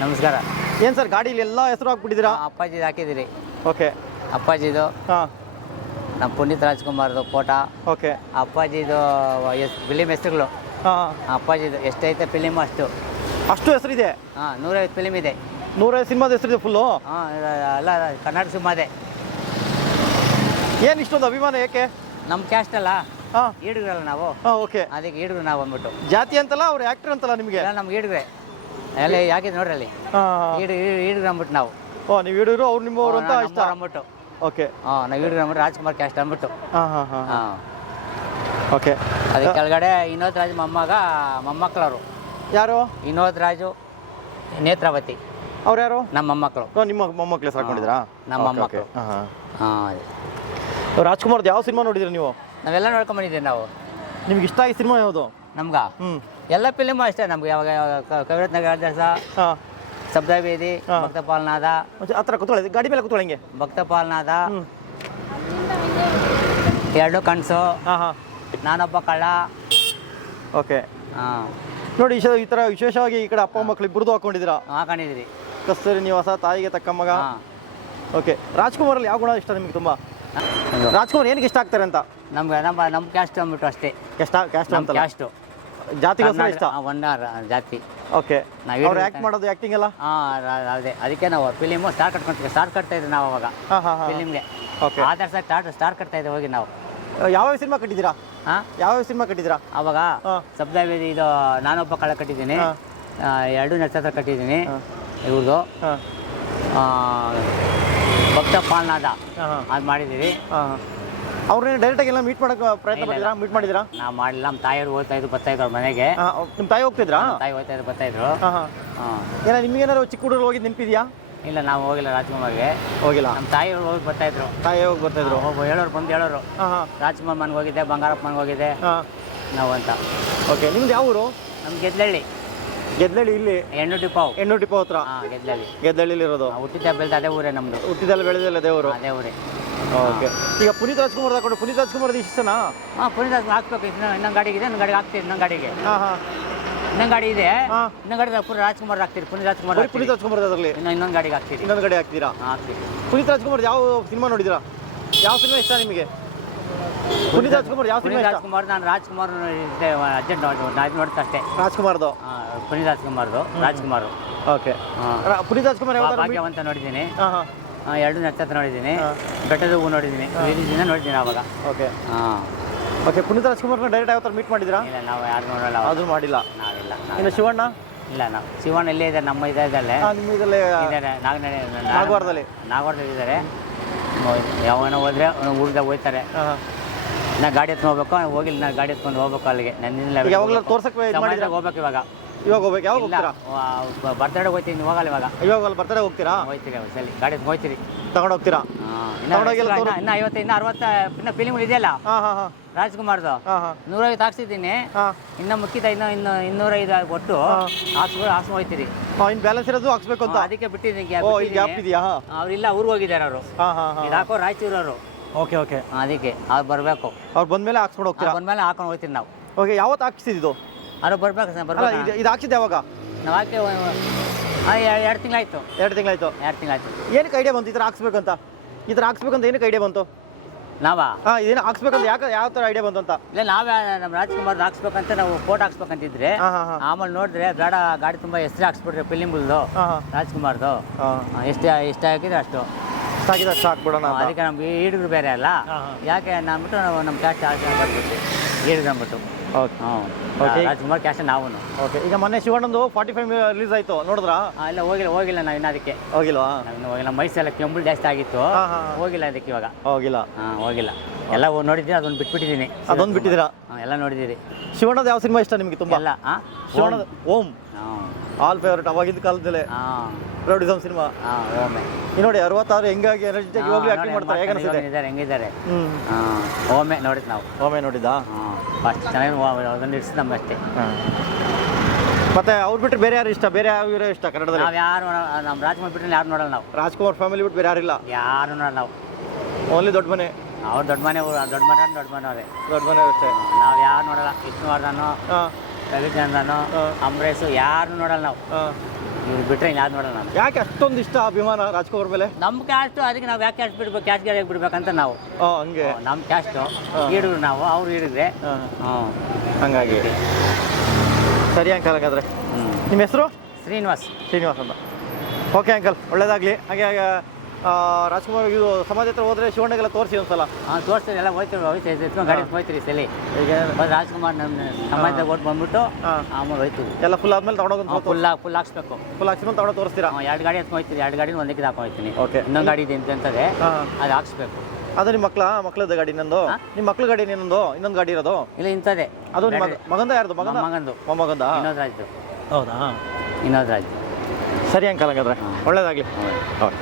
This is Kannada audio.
ನಮಸ್ಕಾರ. ಏನು ಸರ್ ಗಾಡೀಲಿ ಎಲ್ಲ ಹೆಸರು ಹಾಕ್ಬಿಟ್ಟಿದ್ದೀರಾ? ಅಪ್ಪಾಜಿದು ಹಾಕಿದ್ದೀರಿ. ಓಕೆ. ಅಪ್ಪಾಜಿದು ಹಾಂ. ನಮ್ಮ ಪುನೀತ್ ರಾಜ್ಕುಮಾರ್ದು ಫೋಟೋ. ಓಕೆ. ಅಪ್ಪಾಜಿದು ಫಿಲಿಮ್ ಹೆಸರುಗಳು. ಹಾಂ. ಅಪ್ಪಾಜಿದು ಎಷ್ಟೈತೆ ಫಿಲಿಮ್ ಅಷ್ಟು ಹೆಸರಿದೆ? ಹಾಂ, 150 ಫಿಲಿಮ್ ಇದೆ. 150 ಸಿನಿಮಾದ ಹೆಸರಿದೆ ಫುಲ್ಲು? ಹಾಂ, ಎಲ್ಲ ಕನ್ನಡ ಸಿನಿಮಾದೆ. ಏನು ಇಷ್ಟೊಂದು ಅಭಿಮಾನ ಏಕೆ? ನಮ್ಮ ಕ್ಯಾಸ್ಟ್ ಅಲ್ಲ, ಹಾಂ, ಈಡುಗರಲ್ಲ ನಾವು. ಹಾಂ, ಓಕೆ. ಅದಕ್ಕೆ ಈಡುಗರು ನಾವು ಅಂದ್ಬಿಟ್ಟು. ಜಾತಿ ಅಂತಲ್ಲ, ಅವ್ರು ಆ್ಯಕ್ಟರ್ ಅಂತಲ್ಲ ನಿಮಗೆ? ಎಲ್ಲ ನಮ್ಗೆ ಈಡುಗ್ರೆ ಎಲ್ಲ ಯಾಕಿದೆ ನೋಡ್ರಿ ಅಲ್ಲಿ. ಹಾಂ. ಈಡುಗ್ರೆ ಅಂದ್ಬಿಟ್ಟು ನಾವು. ಓ, ನೀವು ಈಡುಗರು, ಅವ್ರು ನಿಮ್ಮವರು ಅಂತ ಇಷ್ಟ ಅಂದ್ಬಿಟ್ಟು. ಓಕೆ. ಹಾಂ, ನಾವು ಈಡುಗರೆ ಅಂದ್ಬಿಟ್ಟು ರಾಜ್ಕುಮಾರ್ ಕ್ಯಾಸ್ಟ್ ಅಂದ್ಬಿಟ್ಟು. ಹಾಂ ಹಾಂ ಹಾಂ ಹಾಂ. ಓಕೆ. ಅದಕ್ಕೆ ಕೆಳಗಡೆ ವಿನೋದ್ ರಾಜ್ ಮೊಮ್ಮಕ್ಕಳವರು. ಯಾರು? ವಿನೋದ್ ರಾಜು, ನೇತ್ರಾವತಿ. ಅವ್ರು ಯಾರು? ನಮ್ಮ ಮೊಮ್ಮಕ್ಕಳು. ನಿಮ್ಮ ಮೊಮ್ಮಕ್ಳು ಹೆಸರು ಹಾಕೊಂಡಿದ್ದೀರಾ? ನಮ್ಮ ಮೊಮ್ಮಕ್ಕಳು. ಹಾಂ. ಹಾಂ. ರಾಜ್ಕುಮಾರ್ದು ಯಾವ ಸಿನಿಮಾ ನೋಡಿದ್ರಿ ನೀವು? ನಾವೆಲ್ಲ ನೋಡ್ಕೊಂಬಂದಿದ್ದೀವಿ ನಾವು. ನಿಮ್ಗೆ ಇಷ್ಟ ಆಗಿದ್ದ ಸಿನಿಮಾ ಯಾವುದು? ನಮ್ಗೆ ಎಲ್ಲ ಫಿಲಿಮು ಅಷ್ಟೇ ನಮ್ಗೆ. ಯಾವಾಗ ಕವಿರತ್ನ ನಗರದಾಸ, ಹಾಂ, ಶಬ್ದವೇದಿ, ಭಕ್ತಪಾಲನಾದ. ಹತ್ರ ಕೂತ್ಕೊಳ್ಳಿ, ಗಾಡಿ ಮೇಲೆ ಕೂತ್ಕೊಳ್ಳಿ ಹಿಂಗೆ. ಭಕ್ತಪಾಲನಾದ, ಎರಡು ಕನಸು, ಹಾಂ ಹಾಂ, ನಾನೊಬ್ಬ ಕಳ್ಳ. ಓಕೆ. ಹಾಂ. ನೋಡಿ ಈ ಥರ ವಿಶೇಷವಾಗಿ ಈ ಕಡೆ ಅಪ್ಪ ಮಕ್ಕಳು ಇಬ್ಬರದು ಹಾಕೊಂಡಿದ್ದೀರಾ? ಹಾಕೊಂಡಿದ್ದೀರಿ. ಕಸ್ತೂರಿ ನಿವಾಸ, ತಾಯಿಗೆ ತಕ್ಕ ಮಗ. ಓಕೆ. ರಾಜ್ಕುಮಾರಲ್ಲಿ ಯಾವ ಗುಣ ಇಷ್ಟ ನಿಮಗೆ ತುಂಬ? ರಾಜ್ಕುಮಾರ್ ಏನಕ್ಕೆ ಇಷ್ಟ ಆಗ್ತಾರೆ ಅಂತ? ನಮ್ಗೆ ನಮ್ಮ ಕ್ಯಾಸ್ಟ್ ಅಂದ್ಬಿಟ್ಟು ಅಷ್ಟೇ. ಕ್ಯಾಸ್ಟ್ ಅಂತ ಕ್ಯಾಸ್ಟು ಜಾತಿಗೋಸ್ಕರ ಇಷ್ಟ? ಒಂದಾರ ಜಾತಿ. ಓಕೆ. ಅವ್ರು ಆ್ಯಕ್ಟ್ ಮಾಡೋದು, ಆ್ಯಕ್ಟಿಂಗ್ ಎಲ್ಲ? ಹಾಂ, ಅದೇ. ಅದಕ್ಕೆ ನಾವು ಫಿಲಿಮು ಸ್ಟಾರ್ ಕಟ್ತಾ ಇದ್ವಿ ನಾವು ಅವಾಗ. ಹಾಂ ಹಾಂ ಹಾಂ. ಫಿಲಿಮ್ಗೆ ಓಕೆ. ಆದರ್ಶ ಸ್ಟಾರ್ ಕಟ್ತಾ ಇದ್ದೆ ಹೋಗಿ ನಾವು. ಯಾವ್ಯಾವ ಸಿನಿಮಾ ಕಟ್ಟಿದ್ದೀರಾ? ಹಾಂ, ಯಾವ್ಯಾವ ಸಿನಿಮಾ ಕಟ್ಟಿದ್ದೀರಾ ಅವಾಗ? ಶಬ್ದವೇದಿ, ಇದು ನಾನೊಬ್ಬ ಕಳ್ಳ ಕಟ್ಟಿದ್ದೀನಿ. 2 ನಕ್ಷತ್ರ ಕಟ್ಟಿದ್ದೀನಿ ಇವ್ರದ್ದು. ಭಕ್ತಪಾಲನಾದ ಅದು ಮಾಡಿದ್ದೀವಿ. ಅವ್ರನ್ನ ಡೈರೆಕ್ಟಾಗಿ ಎಲ್ಲ ಮೀಟ್ ಮಾಡೋಕೆ ಪ್ರಯತ್ನ ಮಾಡಿದ್ದೀರಾ? ನಾವು ಮಾಡಿಲ್ಲ. ನಮ್ಮ ತಾಯಿಯವ್ರು ಬರ್ತಾಯಿದ್ರು ಅವ್ರ ಮನೆಗೆ. ನಿಮ್ಮ ತಾಯಿ ಹೋಗ್ತಿದ್ರಾ? ತಾಯಿ ಬರ್ತಾಯಿದ್ರು. ಏನೋ ನಿಮ್ಗೇನಾದ್ರು ಚಿಕ್ಕ ಹುಡುಗರು ಹೋಗಿ ನೆನಪಿದೆಯಾ? ಇಲ್ಲ, ನಾವು ಹೋಗಿಲ್ಲ ರಾಜ್ಕುಮಾರ್ಗೆ. ಹೋಗಿಲ್ಲ. ನಮ್ಮ ತಾಯಿಯವ್ರು ಹೋಗಿ ಬರ್ತಾಯಿದ್ರು. ತಾಯಿ ಹೋಗಿ ಬರ್ತಾಯಿದ್ರು. ಹೇಳೋರು ಬಂದು ಹೇಳೋರು, ರಾಜ್ಕುಮಾರ್ ಮನೆಗೆ ಹೋಗಿದ್ದೆ, ಬಂಗಾರಪ್ಪ ಮನೆಗೆ ಹೋಗಿದ್ದೆ ನಾವು ಅಂತ. ಓಕೆ. ನಿಮ್ದು ಯಾವ ಊರು? ನಮ್ಮ ಗೆದ್ಲಳ್ಳಿ. ಇಲ್ಲಿ ಹೆಣ್ಣು ಡಿಪೋ ಹತ್ರ? ಹಾಂ, ಗೆದ್ದಳ್ಳಿ ಇರೋದು. ಹುಟ್ಟಿದ್ದ ಬೆಳೆದ ಅದೇ ಊರೇ ನಮ್ಮದು. ಹುಟ್ಟಿದೆಲ್ಲ ಬೆಳೆದಿಲ್ಲ ಅದೇ ಊರು? ಅದೇ ಊರೇ. ಓಕೆ. ಈಗ ಪುನೀತ್ ರಾಜ್ಕುಮಾರ್ ಹಾಕೊಂಡು ಪುನೀತ್ ರಾಜ್ಕುಮಾರ್ ಇಷ್ಟನಾ? ಹಾಂ, ಪುನೀತ್ ರಾಜ್ಕುಮಾರ್ ಹಾಕ್ಬೇಕು. ಇನ್ನೊಂದು ಗಾಡಿಗೆ ಇದೆ, ಇನ್ನೊಂದು ಗಾಡಿಗೆ ಹಾಕ್ತೀವಿ. ಇನ್ನೊಂದು ಗಾಡಿಗೆ ಇನ್ನೊಂದು ಗಾಡಿ ಇದೆ. ಇನ್ನೊಂದು ಗಾಡಿ ಪುನೀತ್ ರಾಜ್ಕುಮಾರ್ ಹಾಕ್ತೀರಿ. ಪುನೀತ್ ರಾಜ್ಕುಮಾರ್ ಅದರಲ್ಲಿ ಇನ್ನೊಂದು ಗಾಡಿಗೆ ಹಾಕ್ತೀರಿ. ಇನ್ನೊಂದು ಗಾಡಿ ಹಾಕ್ತೀರಾ? ಹಾಕ್ತೀವಿ. ಪುನೀತ್ ರಾಜ್ಕುಮಾರ್ ಯಾವ ಸಿನಿಮಾ ನೋಡಿದಿರಾ? ಯಾವ ಸಿನಿಮಾ ಇಷ್ಟ ನಿಮಗೆ? ಪುನೀತ್ ರಾಜ್ಕುಮಾರ್ ಯಾವ ಸಿನಿಮಾ? ರಾಜ್ಕುಮಾರ್, ನಾನು ರಾಜ್ಕುಮಾರ್ ಅರ್ಜೆಂಟ್ ನೋಡ್ತಾ ಅಷ್ಟೇ. ರಾಜ್ಕುಮಾರ್ದು? ಪುನೀತ್ ರಾಜ್ಕುಮಾರ್. ಓಕೆ. ಪುನೀತ್ ರಾಜ್ಕುಮಾರ್ ಯಾವ ಭಾಗ್ಯವಂತ ನೋಡಿದ್ದೀನಿ. 2 ನಕ್ಷತ್ರ ನೋಡಿದ್ದೀನಿ. ಬೆಟ್ಟದ ಹೂವು ನೋಡಿದ್ದೀನಿ. ದಿನ ನೋಡಿದ್ದೀನಿ ಆವಾಗ. ಓಕೆ. ಓಕೆ. ಪುನೀತ್ ರಾಜ್ಕುಮಾರ್ನ ಡೈರೆಕ್ಟ್ ಯಾವ ಥರ ಮೀಟ್ ಮಾಡಿದ್ದೀರಾ? ಇಲ್ಲ, ನಾವು ಯಾರು ನೋಡಲ್ಲ. ಅದು ಮಾಡಿಲ್ಲ. ನಾವಿಲ್ಲ. ಇನ್ನು ಶಿವಣ್ಣ? ಇಲ್ಲ, ನಾವು ಶಿವಣ್ಣ ಇಲ್ಲೇ ಇದ್ದಾರೆ, ನಮ್ಮ ಇದಲ್ಲೇ ನಿಮ್ಮ ಇದಲ್ಲೇ ಇದ್ದಾರೆ. ನಾಗವಾರದಲ್ಲಿ ಇದ್ದಾರೆ. ಯಾವನೋ ಹೋದ್ರೆ ಊರ್ದಾಗ ಹೋಗ್ತಾರೆ. ನಾ ಗಾಡಿ ಎತ್ಕೊಂಡು ಹೋಗ್ಬೇಕು. ಹೋಗಿಲ್ಲ, ನಾನು ಗಾಡಿ ಎತ್ಕೊಂಡು ಹೋಗ್ಬೇಕು ಅಲ್ಲಿಗೆ. ನನ್ನಿಂದ ಯಾವಾಗಲೂ ತೋರ್ಸಕ್ಕೆ ಹೋಗ್ಬೇಕು. ಇವಾಗ ಹೋಗ್ಬೇಕು. ಯಾವಾಗ ಹೋಗ್ತೀರಾ? ಬರ್ತಡೇ ಹೋಗ್ತೀನಿ. ಹೋಗಲ್ಲ ಇವಾಗ ಬರ್ತಡೇ ಹೋಗ್ತೀರಾ? ಹೋಗ್ತೀರಿ. ಸರಿ, ಗಾಡಿ ಎತ್ಕೊಂಡು ಹೋಗ್ತೀರಿ. ತಗೊಂಡು ಹೋಗ್ತೀರಾ? ಇನ್ನು 50, ಇನ್ನು 60 ಇನ್ನು ಫಿಲಿಮ್ ಇದೆಯಲ್ಲ ರಾಜ್ಕುಮಾರ್ದು. 150 ಹಾಕ್ಸಿದ್ದೀನಿ. ಇನ್ನು ಮುಕ್ಕಿದ ಇನ್ನು 205 ಒಟ್ಟು ಹಾಕ್ಸ್ಕೊಂಡು ಹೋಗ್ತೀರಿ. ಇನ್ನು ಬ್ಯಾಲೆನ್ಸ್ ಇರೋದು ಹಾಕ್ಸ್ಬೇಕು ಅಂತ ಅದಕ್ಕೆ ಬಿಟ್ಟಿದ್ದೀನಿ. ಗ್ಯಾಪ್ ಇದೆಯಾ? ಅವ್ರಿಲ್ಲ, ಊರಿಗೆ ಹೋಗಿದ್ದಾರೆ ಅವರು. ಇದು ಹಾಕೋ ರಾಯಚೂರವರು. ಓಕೆ. ಓಕೆ. ಅದಕ್ಕೆ ಅವ್ರು ಬರಬೇಕು. ಅವ್ರು ಬಂದ್ಮೇಲೆ ಹಾಕ್ಸ್ಕೊಂಡು ಹೋಗ್ತೀರಾ? ಬಂದ್ಮೇಲೆ ಹಾಕೊಂಡು ಹೋಗ್ತೀರಿ ನಾವು. ಓಕೆ. ಯಾವತ್ತು ಹಾಕ್ಸಿದ್ದು? ಅವ್ರು ಬರ್ಬೇಕು. ಇದು ಹಾಕ್ಸಿದ್ದು ಯಾವಾಗ? ನಾವು ಹಾಕಿ 2 ತಿಂಗಳಾಯ್ತು. 2 ತಿಂಗಳಾಯ್ತು. ಏನಕ್ಕೆ ಐಡಿಯಾ ಬಂತು ಈ ಥರ ಹಾಕ್ಸ್ಬೇಕಂತ? ಈ ಥರ ಹಾಕ್ಸ್ಬೇಕಂತ ಏನಕ್ಕೆ ಐಡಿಯಾ ಬಂತು? ನಾವಾ? ಇದೇನು ಹಾಕ್ಸ್ಬೇಕಂತ ಯಾವ ಥರ ಐಡಿಯಾ ಬಂತು ಅಂತ? ಇಲ್ಲ, ನಾವೇ ನಮ್ಮ ರಾಜ್ಕುಮಾರ್ ಹಾಕ್ಸ್ಬೇಕಂತ ನಾವು ಫೋಟೋ ಹಾಕ್ಸ್ಬೇಕಂತಿದ್ರೆ, ಆಮೇಲೆ ನೋಡಿದ್ರೆ ಬೇಡ, ಗಾಡಿ ತುಂಬ ಹೆಸರು ಹಾಕ್ಸ್ಬಿಟ್ರೆ ಫಿಲಿಮ್ದು ರಾಜ್ಕುಮಾರ್ದು. ಎಷ್ಟು ಹಾಕಿದ್ರೆ ಅಷ್ಟು ಹಾಕ್ಬಿಡೋಣ. ಅದಕ್ಕೆ ನಮ್ಗೆ ಈಡುಗರು ಬೇರೆ ಅಲ್ಲ, ಯಾಕೆ ಅಂದ್ಬಿಟ್ಟು ನಾವು ನಮ್ಮ ಕ್ಯಾಸ್ಟ್ ಬರ್ಬಿಟ್ಟು ಈಡುಗರು ಅಂದ್ಬಿಟ್ಟು. ರಾಜ್ಕುಮಾರ್ ಕ್ಯಾಸ್ಟ್ ನಾವು. ಓಕೆ. ಈಗ ಮೊನ್ನೆ ಶಿವಣ್ಣಂದು 45 ರಿಲೀಸ್ ಆಯಿತು, ನೋಡಿದ್ರಾ? ಇಲ್ಲ, ಹೋಗಿಲ್ಲ ನಾವು ಇನ್ನು. ಅದಕ್ಕೆ ಹೋಗಿಲ್ವಾ? ನಾವು ಹೋಗಿಲ್ಲ. ಮೈಸೆಲ್ಲ ಕೆಂಬಳು ಜಾಸ್ತಿ ಆಗಿತ್ತು, ಹೋಗಿಲ್ಲ ಅದಕ್ಕೆ ಇವಾಗ. ಹೋಗಿಲ್ಲ. ಹೋಗಿಲ್ಲ. ಎಲ್ಲ ನೋಡಿದ್ದೀನಿ, ಅದೊಂದು ಬಿಟ್ಬಿಟ್ಟಿದ್ದೀನಿ. ಅದೊಂದು ಬಿಟ್ಟಿದ್ದೀರಾ? ಎಲ್ಲ ನೋಡಿದ್ದೀರಿ. ಶಿವಣ್ಣದ ಯಾವ ಸಿನಿಮಾ ಇಷ್ಟ ನಿಮಗೆ ತುಂಬ? ಎಲ್ಲ ಶಿವಣ್ಣದ ಓಂ ಆಲ್ ಫೇವ್ರೇಟ್. ಅವಾಗಿದ್ದ ಕಾಲದಲ್ಲೇ ಪ್ರೊಡ್ಯೂಸಮ್ ಸಿನಿಮಾ. ನೋಡಿ 66 ಹೆಂಗಾಗಿ ಎನರ್ಜಿಟಿಕ್ ಇವಾಗಲೂ ಆಕ್ಟಿಂಗ್ ಮಾಡ್ತಾರೆ. ಹೇಗೆ ಅನಿಸಿದೆ? ಹೆಂಗಿದ್ದಾರೆ? ಓಮೆ ನೋಡಿದ್ ನಾವು. ಓಮೆ ನೋಡಿದ್ದಾ? ಫಸ್ಟ್ ಚೆನ್ನಾಗಿ ಅದನ್ನು ಇಡ್ಸಿ ನಮ್ಗೆ ಅಷ್ಟೇ. ಮತ್ತೆ ಅವ್ರು ಬಿಟ್ಟರೆ ಬೇರೆ ಯಾರು ಇಷ್ಟ? ಬೇರೆ ಯಾವ ಹೀರೋ ಇಷ್ಟ ಕನ್ನಡದಲ್ಲಿ? ನಾವು ಯಾರು ನಮ್ಮ ರಾಜ್ಕುಮಾರ್ ಬಿಟ್ಟರೆ ಯಾರು ನೋಡಲ್ಲ ನಾವು. ರಾಜ್ಕುಮಾರ್ ಫ್ಯಾಮಿಲಿ ಬಿಟ್ಟು ಬೇರೆ ಯಾರಿಲ್ಲ? ಯಾರು ನೋಡಲ್ಲ ನಾವು. ಓನ್ಲಿ ದೊಡ್ಡ ಮನೆ. ಅವ್ರು ದೊಡ್ಡ ಮನೆಯವರೇ. ದೊಡ್ಡ ಮನೆ ಅಷ್ಟೇ. ನಾವು ಯಾರು ನೋಡಲ್ಲ. ವಿಷ್ಣುವರ್ಧನ್, ರವಿಚಂದ್ರನ್, ಅಂಬರೀಷ್ ಯಾರು ನೋಡಲ್ಲ ನಾವು. ಇವ್ರು ಬಿಟ್ರೆ ಯಾರು ನೋಡೋಣ ನಾನು. ಯಾಕೆ ಅಷ್ಟೊಂದು ಇಷ್ಟ ಅಭಿಮಾನ ರಾಜ್ಕುಮಾರ್ ಮೇಲೆ? ನಮ್ಮ ಕ್ಯಾಸ್ಟು, ಅದಕ್ಕೆ ನಾವು ಯಾಕೆ ಕ್ಯಾಸ್ಟ್ ಬಿಡ್ಬೇಕು, ಕ್ಯಾಸ್ಟ್ ಗಾಡಿಗೆ ಬಿಡ್ಬೇಕಂತ ನಾವು. ಹಂಗೆ ನಮ್ಮ ಕ್ಯಾಸ್ಟು ಹಿಡಿದ್ರು ನಾವು, ಅವ್ರು ಹಿಡಿದ್ರೆ ಹಂಗಾಗಿ. ಸರಿ ಅಂಕಲ್, ಹಾಗಾದ್ರೆ ನಿಮ್ಮ ಹೆಸರು? ಶ್ರೀನಿವಾಸ್ ಅಂತ. ಓಕೆ ಅಂಕಲ್, ಒಳ್ಳೇದಾಗಲಿ. ಹಾಗೆ ರಾಜ್ಕುಮಾರ್ ಇದು ಸಮಾಜ ಹತ್ರ ಹೋದ್ರೆ ಶಿವಣ್ಣಗೆಲ್ಲ ತೋರಿಸಿ ಒಂದ್ಸಲ. ತೋರಿಸ್ತೀರಿ, ಎಲ್ಲ ಹೋಯ್ತೀವಿ ಎತ್ಕೊಂಡು ಗಾಡಿ ಹೋಯ್ತೀರಿ ಸಲಿ. ಈಗ ರಾಜ್ಕುಮಾರ್ ನಮ್ಮ ಸಮಾಜದಾಗ ಓಟ್ ಬಂದ್ಬಿಟ್ಟು ಆಮೇಲೆ ಹೋಯ್ತೀವಿ. ಎಲ್ಲ ಫುಲ್ ಆದ್ಮೇಲೆ ತಗೊಂಡೋಗಿ ಫುಲ್ ಹಾಕ್ಸ್ಬೇಕು. ಫುಲ್ ಹಾಕ್ಸ್ಮೇಲೆ ತಗೊಂಡು ತೋರಿಸ್ತೀರಾ? 2 ಗಾಡಿ ಎತ್ಕೊಂಡು ಹೋಯ್ತೀರಿ, 2 ಗಾಡಿನ ಒಂದಕ್ಕೆ ಹಾಕೋಯ್ತೀನಿ. ಓಕೆ. ಇನ್ನೊಂದು ಗಾಡಿ ಇದೆ ಅಂತಂತದೆ, ಅದು ಹಾಕ್ಸ್ಬೇಕು. ಅದು ನಿಮ್ಮ ಮಕ್ಕಳದ ಗಾಡಿ ಇನ್ನೊಂದು? ನಿಮ್ಮ ಮಕ್ಳ ಗಾಡಿ ಇನ್ನೊಂದು ಗಾಡಿ ಇರೋದು? ಇಲ್ಲ, ಇಂಥದ್ದೇ. ಅದು ನಿಮ್ಮ ಮಗಂದ? ಯಾರ್ದು? ಮಗಂದು. ಮೊಮ್ಮಗಂದ? ಇನ್ನೊಂದು ರಾಜ್ಯದ್ದು. ಹೌದಾ? ಇನ್ನೊಂದು ರಾಜ್ಯ. ಸರಿ ಅಂಕಲ್, ಹಾಗಾದ್ರೆ ಒಳ್ಳೇದಾಗಲಿ. ಓಕೆ.